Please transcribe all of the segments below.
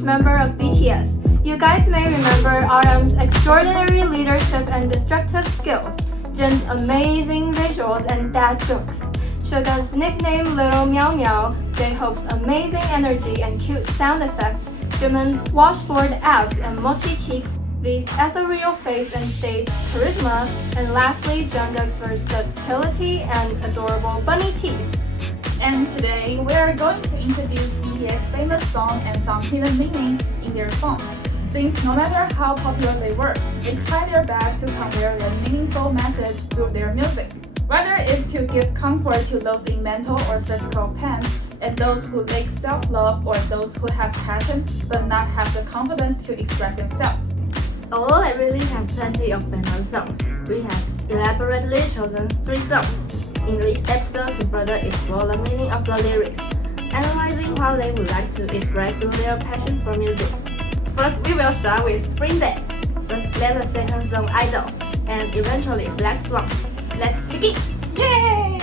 member of BTS. You guys may remember RM's extraordinary leadership and destructive skills, Jin's amazing visuals and dad jokes, Suga's nickname Little Meow Meow, J-Hope's amazing energy and cute sound effects, Jimin's washboard abs and mochi cheeks, V's ethereal face and stage charisma, and lastly, Jungkook's versatility and adorable bunny teeth. And today, we are going to introduce BTS' famous song and some hidden meaning in their songs. Since no matter how popular they were, they try their best to convey their meaningful message through their music. Whether it's to give comfort to those in mental or physical pain, and those who lack self-love or those who have passion but not have the confidence to express themselves. Although I really have plenty of famous songs, we have elaborately chosen 3 songs in this episode to further explore the meaning of the lyrics, analyzing how they would like to express through their passion for music. First, we will start with Spring Day, then the second song Idol, and eventually Black Swan. Let's begin! Yay!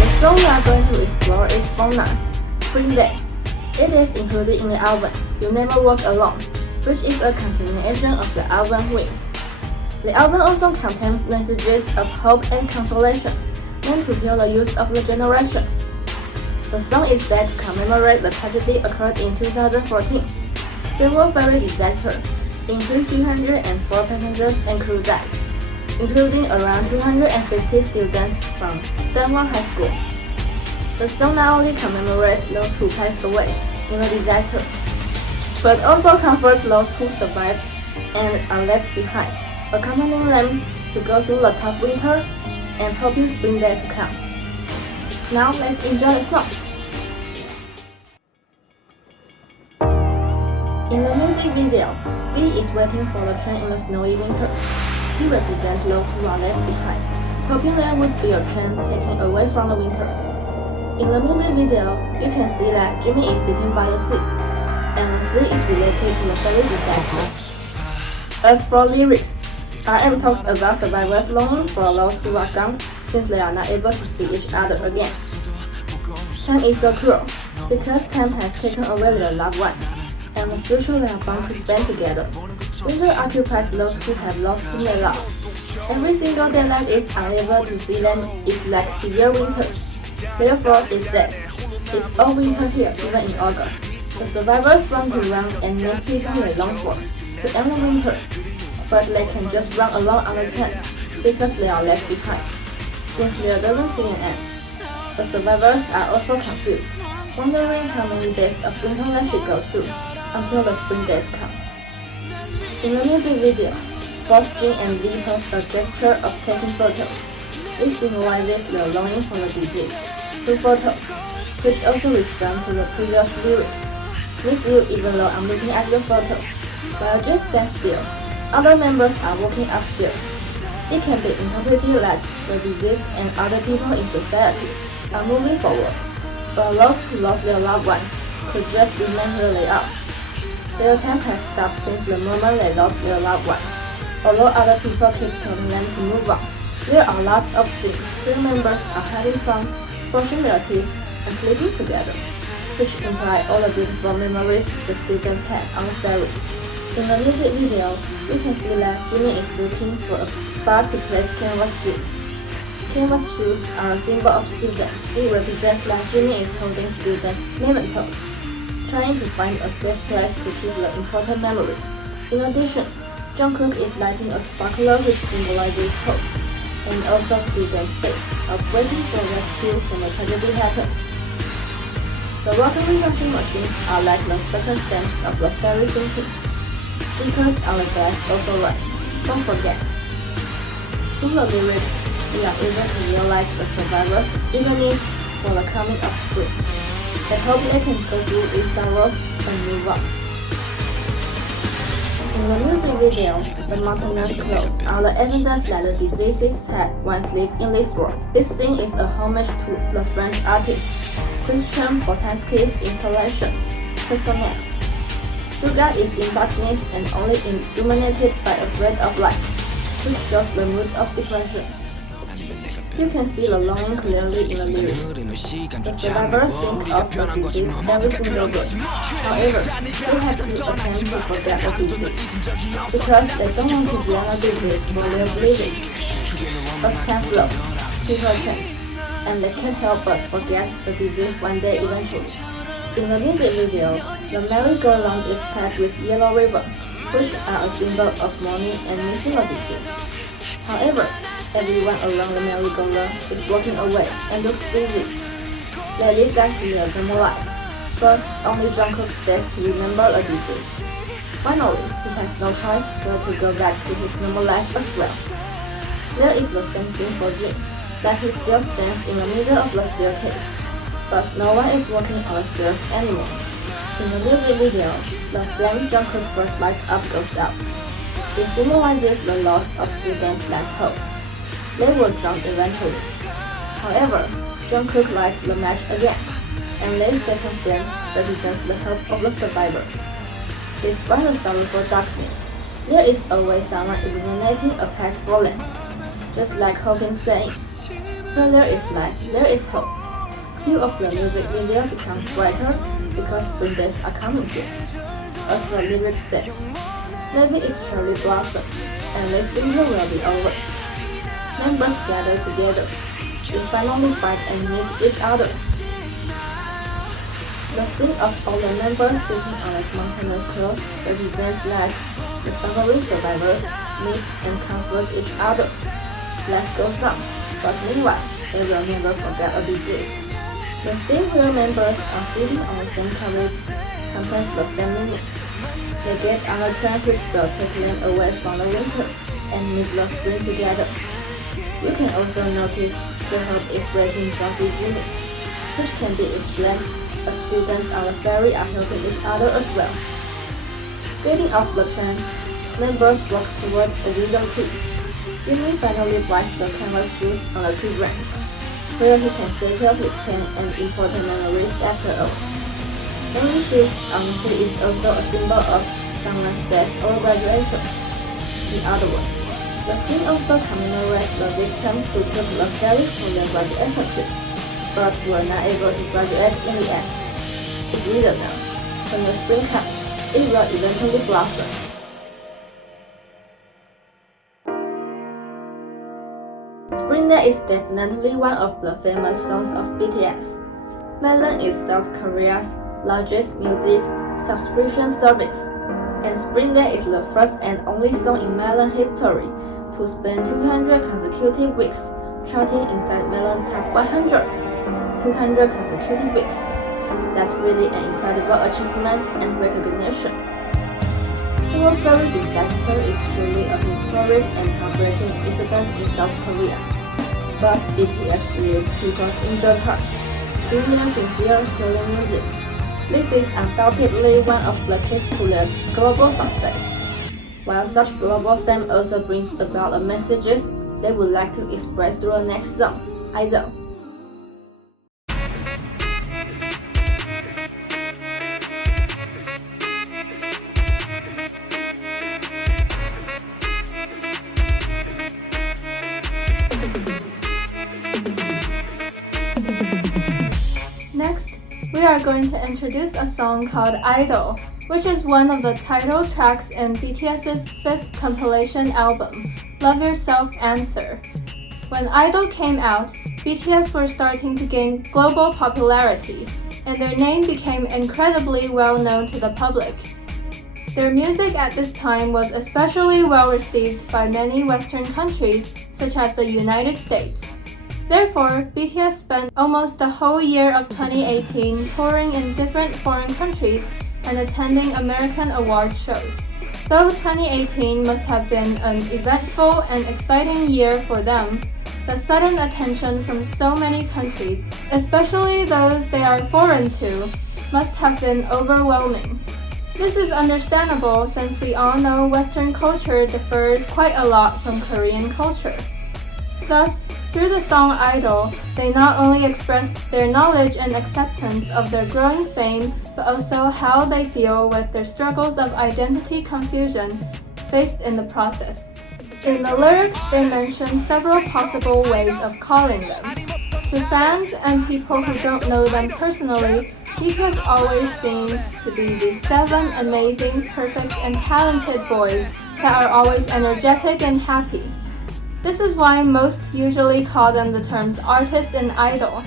The song we are going to explore is Bona, Spring Day. It is included in the album You Never Walk Alone, which is a continuation of the album Wings. The album also contains messages of hope and consolation, meant to heal the youth of the generation. The song is set to commemorate the tragedy occurred in 2014, Seoul ferry disaster, in which 304 passengers and crew died, including around 250 students from Daewon High School. The song not only commemorates those who passed away in the disaster, but also comforts those who survived and are left behind, accompanying them to go through the tough winter and hoping spring day to come. Now let's enjoy the song. In the music video, V is waiting for the train in the snowy winter. He represents those who are left behind, hoping there would be a train taken away from the winter. In the music video, you can see that Jimin is sitting by the sea, and the sea is related to the ferry disaster. As for lyrics, RM talks about survivors longing for those who are gone since they are not able to see each other again. Time is so cruel, because time has taken away their loved ones, and the future they are bound to spend together. Winter occupies those who have lost whom they love. Every single day that is unable to see them is like severe winter. Therefore, it says, it's all winter here, even in August. The survivors want to run and meet people they long for, to end the winter, but they can just run along unattended because they are left behind. Since there doesn't seem an end, the survivors are also confused, wondering how many days of winter they should go through until the spring days come. In the music video, both Jin and V post a gesture of taking photos. This symbolizes their longing for the disease through photos, which also respond to the previous lyric. With you even though I'm looking at your photo, while just stand still, other members are walking upstairs. It can be interpreted that the disease and other people in society are moving forward, while those who lost their loved ones could just remain where they are. Their time has stopped since the moment they lost their loved ones. Although other people keep telling them to move on, there are lots of scenes where members are having fun, brushing their teeth, and sleeping together, which imply all the beautiful memories the students had on the ferry. In the music video, we can see that Jimin is looking for a spot to place canvas shoes. Canvas shoes are a symbol of students. It represents that Jimin is holding students' mementos, trying to find a safe place to keep the important memories. In addition, Jungkook is lighting a sparkler which symbolizes hope, and also students' faith of waiting for rescue when the tragedy happens. The rotary washing machines are like the circumstance of the ferry sinking. Stickers on the glass also write, "Don't forget." Through the lyrics, we are able to realize the survivors' eagerness for the coming of spring. I hope they can go through these sorrows and move on. In the music video, the mountainous clothes are the evidence that the diseases had once lived in this world. This scene is a homage to the French artist Christian Boltanski's installation, Personnages. Sugar is in darkness and only illuminated by a thread of light, which shows the mood of depression. You can see the longing clearly in the lyrics. The survivors think of the disease every single day. However, they have to attempt to forget the disease, because they don't want to blame the disease for their living. But time flows, people change, and they can't help but forget the disease one day eventually. In the music video, the merry-go-round is packed with yellow ribbons, which are a symbol of mourning and missing a disease. However, everyone around the merry-go-round is walking away and looks busy. They live back to their normal life, but only Jungkook stays to remember a disease. Finally, he has no choice but to go back to his normal life as well. There is the same thing for Jin, that he still stands in the middle of the staircase, but no one is walking on the stairs anymore. In the music video, the flame Jungkook first lights up goes out. It symbolizes the loss of students' last hope. They will drown eventually. However, Jungkook lights the match again, and Lei's second flame represents the hope of the survivors. Despite the sorrowful darkness, there is always someone illuminating a path for them. Just like Hawkins saying, "Where there is light, there is hope." View of the music video becomes brighter because spring days are coming soon. As the lyrics says, maybe it's cherry blossom, and this winter will be over. Members gather together. We finally fight and meet each other. The scene of all the members sitting on a mountainous clothes represents that the suffering survivors meet and comfort each other. Life goes on, but meanwhile, they will never forget a disease. The scene where members are sitting on the same couch contains the same meaning. They get on a train which will take them away from the winter and meet the spring together. You can also notice the hope is breaking Josie Jimmy, which can be explained as students on the ferry are helping each other as well. Getting off the train, members walk toward a window tree. Jimmy finally buys the canvas shoes on the tree branch, where he can settle his pain and important memories after all. Hanging shoes on the tree is also a symbol of someone's death or graduation. In other words, the scene also commemorates the victims who took the ferry for their graduation trip, but were not able to graduate in the end. It's real now. When the spring comes, it will eventually blossom. Spring Day is definitely one of the famous songs of BTS. Melon is South Korea's largest music subscription service, and Spring Day is the first and only song in Melon history to spend 200 consecutive weeks charting inside Melon Top 100. 200 consecutive weeks. That's really an incredible achievement and recognition. Seoul ferry disaster is truly a historic and heartbreaking incident in South Korea. But BTS relieves people's injured hearts through their sincere healing music. This is undoubtedly one of the keys to their global success. While such global fame also brings about the messages they would like to express through the next song, Idol. Next, we are going to introduce a song called Idol, which is one of the title tracks in BTS's fifth compilation album, Love Yourself Answer. When Idol came out, BTS were starting to gain global popularity, and their name became incredibly well known to the public. Their music at this time was especially well received by many Western countries, such as the United States. Therefore, BTS spent almost the whole year of 2018 touring in different foreign countries and attending American award shows. Though 2018 must have been an eventful and exciting year for them, the sudden attention from so many countries, especially those they are foreign to, must have been overwhelming. This is understandable since we all know Western culture differs quite a lot from Korean culture. Thus, through the song Idol, they not only express their knowledge and acceptance of their growing fame, but also how they deal with their struggles of identity confusion faced in the process. In the lyrics, they mention several possible ways of calling them. To fans and people who don't know them personally, BTS always seem to be the 7 amazing, perfect, and talented boys that are always energetic and happy. This is why most usually call them the terms artist and idol.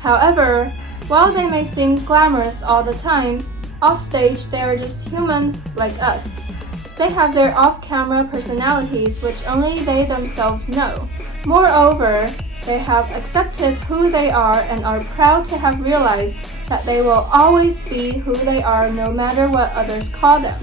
However, while they may seem glamorous all the time, offstage they are just humans like us. They have their off-camera personalities which only they themselves know. Moreover, they have accepted who they are and are proud to have realized that they will always be who they are no matter what others call them.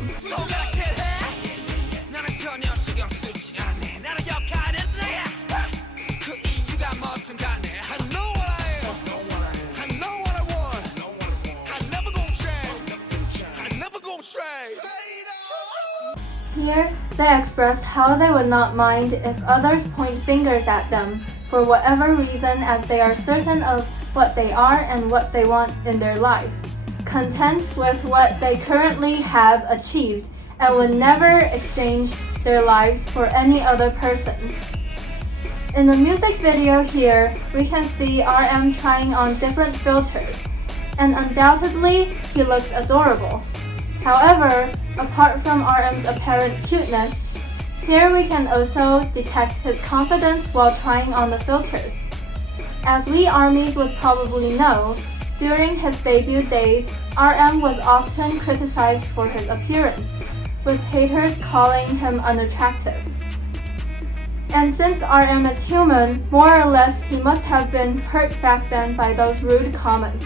Here, they express how they would not mind if others point fingers at them for whatever reason, as they are certain of what they are and what they want in their lives, content with what they currently have achieved, and would never exchange their lives for any other person's. In the music video here, we can see RM trying on different filters, and undoubtedly, he looks adorable. However, apart from RM's apparent cuteness, here we can also detect his confidence while trying on the filters. As we ARMYs would probably know, during his debut days, RM was often criticized for his appearance, with haters calling him unattractive. And since RM is human, more or less he must have been hurt back then by those rude comments.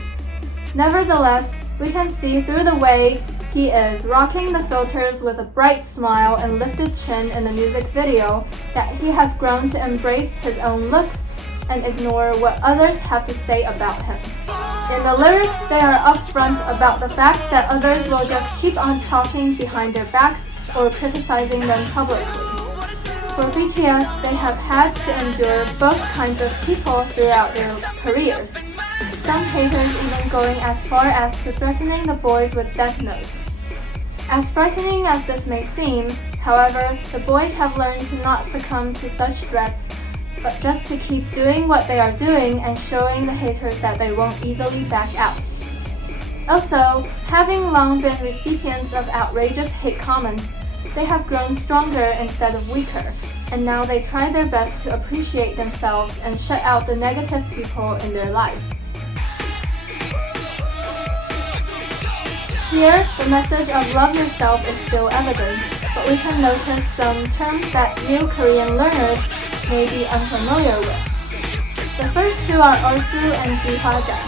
Nevertheless, we can see through the way he is rocking the filters with a bright smile and lifted chin in the music video that he has grown to embrace his own looks and ignore what others have to say about him. In the lyrics, they are upfront about the fact that others will just keep on talking behind their backs or criticizing them publicly. For BTS, they have had to endure both kinds of people throughout their careers, some haters even going as far as to threatening the boys with death notes. As frightening as this may seem, however, the boys have learned to not succumb to such threats, but just to keep doing what they are doing and showing the haters that they won't easily back out. Also, having long been recipients of outrageous hate comments, they have grown stronger instead of weaker, and now they try their best to appreciate themselves and shut out the negative people in their lives. Here, the message of love yourself is still evident, but we can notice some terms that new Korean learners may be unfamiliar with. The first two are Orsu and Jihwaja,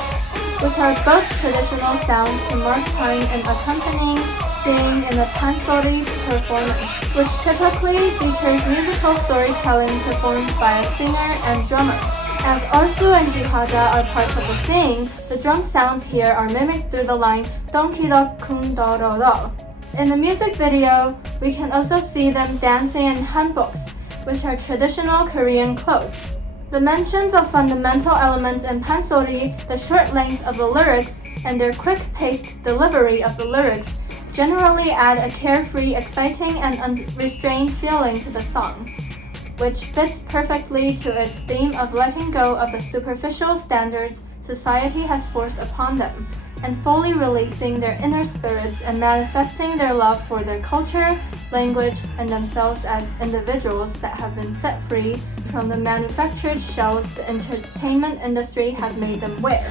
which are both traditional sounds to mark time and accompanying singing in a pansori performance, which typically features musical storytelling performed by a singer and drummer. As Orsu and Jihwaja are parts of the sing, the drum sounds here are mimicked through the line "Dongki-dok kun-do-do-do." In the music video, we can also see them dancing in hanboks, which are traditional Korean clothes. The mentions of fundamental elements in pansori, the short length of the lyrics, and their quick-paced delivery of the lyrics generally add a carefree, exciting, and unrestrained feeling to the song, which fits perfectly to its theme of letting go of the superficial standards society has forced upon them, and fully releasing their inner spirits and manifesting their love for their culture, language, and themselves as individuals that have been set free from the manufactured shells the entertainment industry has made them wear.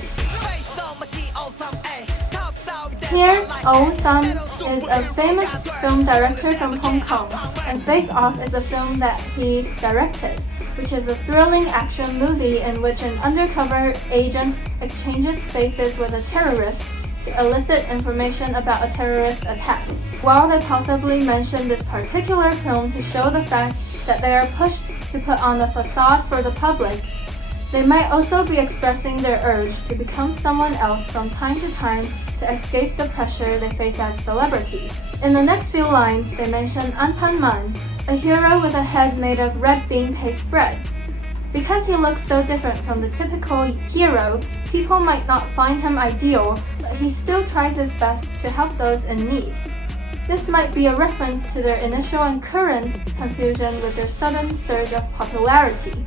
Here, Oh Sam is a famous film director from Hong Kong, and Face Off is a film that he directed, which is a thrilling action movie in which an undercover agent exchanges faces with a terrorist to elicit information about a terrorist attack. While they possibly mention this particular film to show the fact that they are pushed to put on a facade for the public, they might also be expressing their urge to become someone else from time to time to escape the pressure they face as celebrities. In the next few lines, they mention Anpan Man, a hero with a head made of red bean paste bread. Because he looks so different from the typical hero, people might not find him ideal, but he still tries his best to help those in need. This might be a reference to their initial and current confusion with their sudden surge of popularity,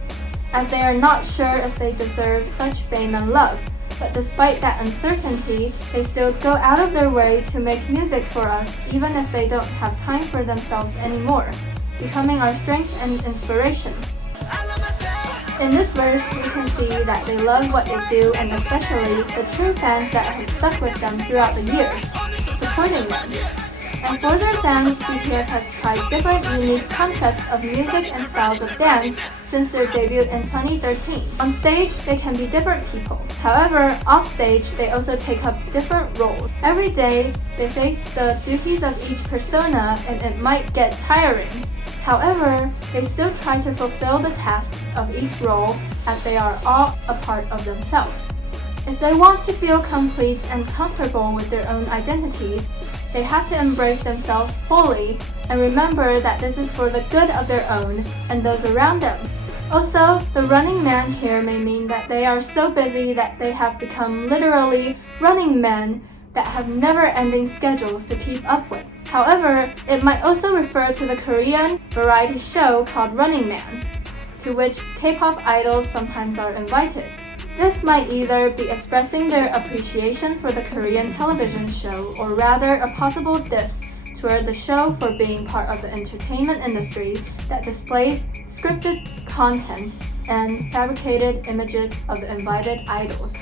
as they are not sure if they deserve such fame and love. But despite that uncertainty, they still go out of their way to make music for us even if they don't have time for themselves anymore, becoming our strength and inspiration. In this verse, we can see that they love what they do, and especially the true fans that have stuck with them throughout the years, supporting them. And for their fans, BTS has tried different unique concepts of music and styles of dance since their debut in 2013. On stage, they can be different people. However, off stage, they also take up different roles. Every day, they face the duties of each persona, and it might get tiring. However, they still try to fulfill the tasks of each role as they are all a part of themselves. If they want to feel complete and comfortable with their own identities, they have to embrace themselves fully and remember that this is for the good of their own and those around them. Also, the running man here may mean that they are so busy that they have become literally running men that have never-ending schedules to keep up with. However, it might also refer to the Korean variety show called Running Man, to which K-pop idols sometimes are invited. This might either be expressing their appreciation for the Korean television show, or rather a possible diss toward the show for being part of the entertainment industry that displays scripted content and fabricated images of the invited idols.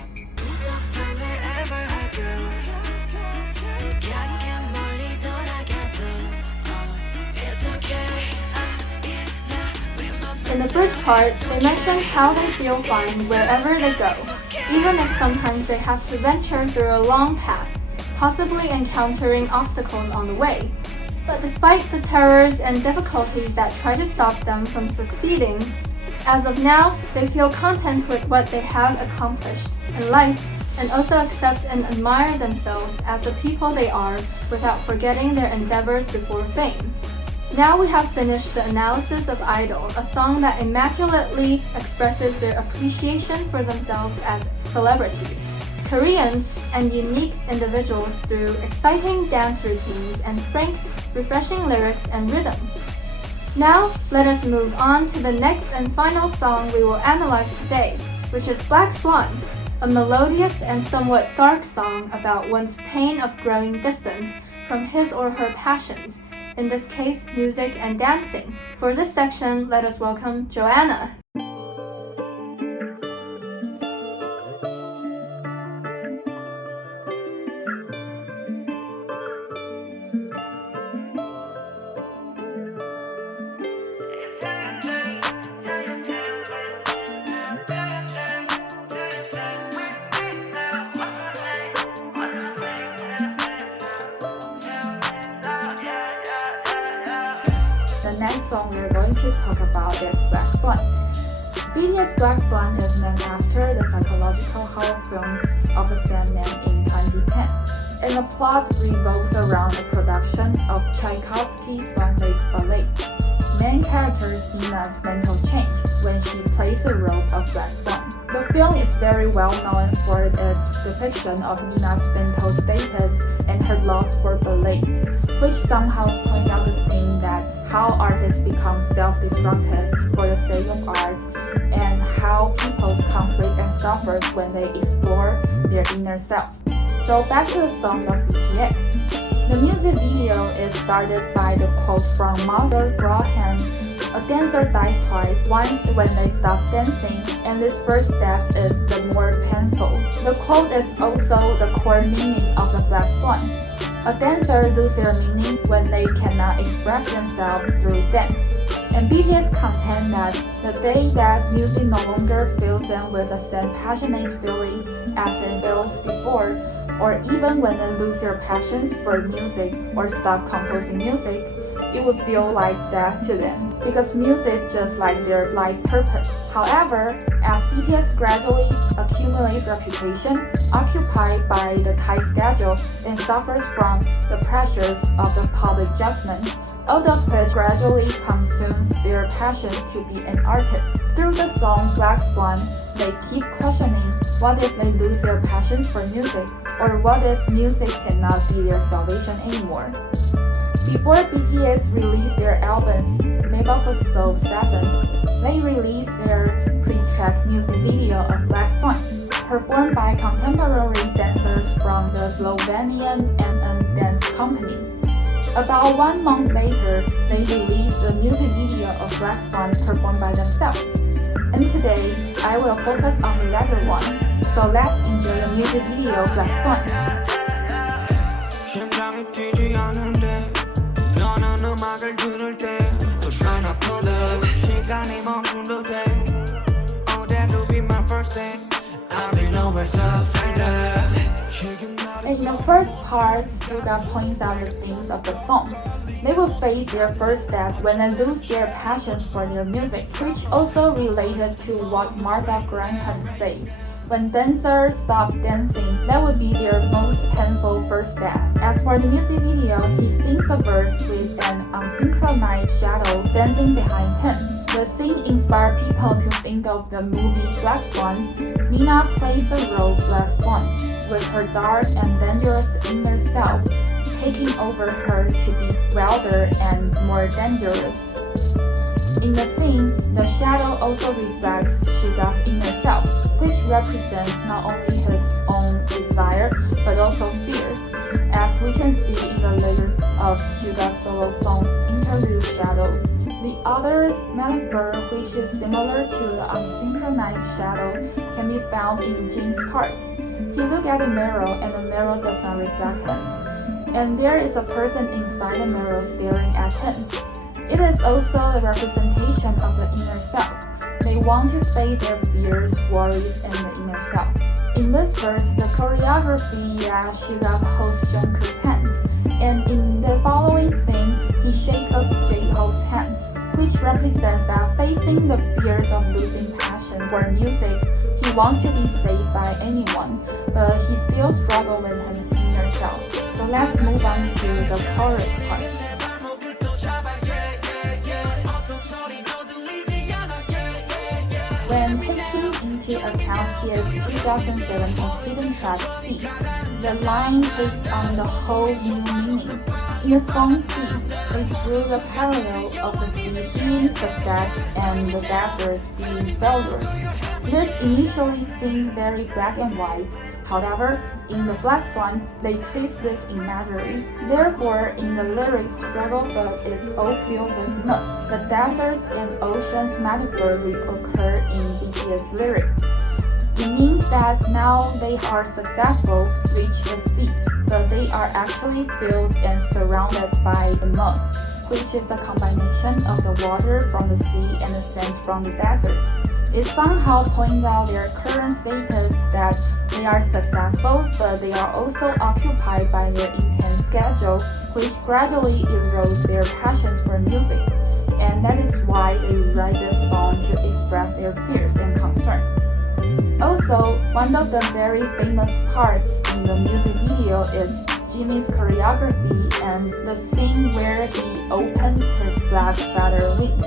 In the first part, they mention how they feel fine wherever they go, even if sometimes they have to venture through a long path, possibly encountering obstacles on the way. But despite the terrors and difficulties that try to stop them from succeeding, as of now, they feel content with what they have accomplished in life and also accept and admire themselves as the people they are without forgetting their endeavors before fame. Now we have finished the analysis of Idol, a song that immaculately expresses their appreciation for themselves as celebrities, Koreans, and unique individuals through exciting dance routines and frank, refreshing lyrics and rhythm. Now, let us move on to the next and final song we will analyze today, which is Black Swan, a melodious and somewhat dark song about one's pain of growing distant from his or her passions, in this case, music and dancing. For this section, let us welcome Joanna. The next song we're going to talk about is Black Swan. BTS Black Swan is named after the psychological horror films of the same name in 2010, and the plot revolves around the production of Tchaikovsky's Swan-Lake Ballet. Main character Nina's mental change when she plays the role of Black Swan. The film is very well known for its depiction of Nina's mental status and her loss for ballet, which somehow point out the theme that how artists become self-destructive for the sake of art, and how people conflict and suffer when they explore their inner selves. So back to the song of BTS. The music video is started by the quote from Mother Graham: "A dancer dies twice, once when they stop dancing, and this first death is the more painful." The quote is also the core meaning of the Black Swan. A dancer loses their meaning when they cannot express themselves through dance. And BTS contend that the day that music no longer fills them with the same passionate feeling as it was before, or even when they lose their passions for music or stop composing music, it would feel like death to them, because music just like their life purpose. However, as BTS gradually accumulates reputation, occupied by the tight schedule, and suffers from the pressures of the public judgment, all of it gradually consumes their passions to be an artist. Through the song Black Swan, they keep questioning what if they lose their passions for music, or what if music cannot be their salvation anymore. Before BTS released their albums Made Up of Soul 7, they released their pre-track music video of Black Swan, performed by contemporary dancers from the Slovenian NN Dance Company. About 1 month later, they released the music video of Black Swan performed by themselves. And today, I will focus on the latter one, so let's enjoy the music video Black Swan. 심장이 뛰지 않는데 너는 음악을 들을 때 또 shine up for love 시간이 멈춘 듯해 Oh that will be my first day I'll be nowhere so fighter In the first part, Suga points out the themes of the song. They will face their first step when they lose their passions for their music, which also related to what Martha Graham said. When dancers stop dancing, that would be their most painful first step. As for the music video, he sings the verse with an unsynchronized shadow dancing behind him. The scene inspired people to think of the movie Black Swan. Mina plays the role Black Swan, with her dark and dangerous inner self taking over her to be wilder and more dangerous. In the scene, the shadow also reflects Suga's inner self, which represents not only his own desire but also fears, as we can see in the lyrics of Suga's solo song's Interlude Shadow. The other metaphor, which is similar to the unsynchronized shadow, can be found in Jin's part. He looks at the mirror and the mirror does not reflect him, and there is a person inside the mirror staring at him. It is also a representation of the inner self. They want to face their fears, worries, and the inner self. In this verse, the choreography Suga holds Jungkook's hands, and in the following scene, he shakes J-Hope's hands, which represents that facing the fears of losing passion for music, he wants to be saved by anyone, but he still struggles with his inner self. So let's move on to the chorus part. When taking into account his 2017 hidden track C, the line takes on the whole new meaning. In the song C, they drew the parallel of the sea being success and the dancers being failure. This initially seemed very black and white. However, in the Black Swan, they twist this imagery. Therefore, in the lyrics struggle but it's all filled with notes. The deserts and oceans metaphor reoccur in BTS lyrics. It means that now they are successful, reach the sea, but they are actually filled and surrounded by the moats, which is the combination of the water from the sea and the sand from the desert. It somehow points out their current status that they are successful, but they are also occupied by their intense schedule, which gradually erodes their passions for music. And that is why they write this song to express their fears and concerns. Also, one of the very famous parts in the music video is Jimmy's choreography and the scene where he opens his black feather wings.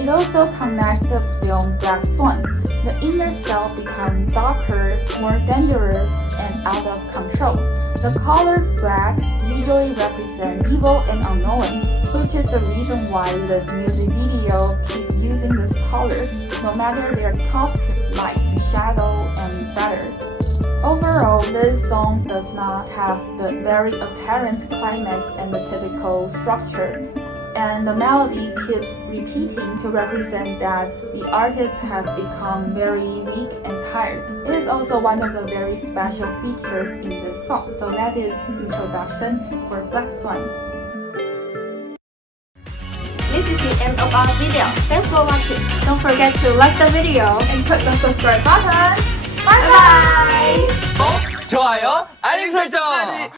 It also connects the film Black Swan. The inner self becomes darker, more dangerous, and out of control. The color black usually represents evil and unknown, which is the reason why this music video keeps using this color, no matter their costume, light, shadow, and feather. Overall, this song does not have the very apparent climax and the typical structure, and the melody keeps repeating to represent that the artists have become very weak and tired. It is also one of the very special features in this song. So that is introduction for Black Swan. This is the end of our video. Thanks for watching. Don't forget to like the video And click the subscribe button. Bye bye! 좋아요, 알림 설정!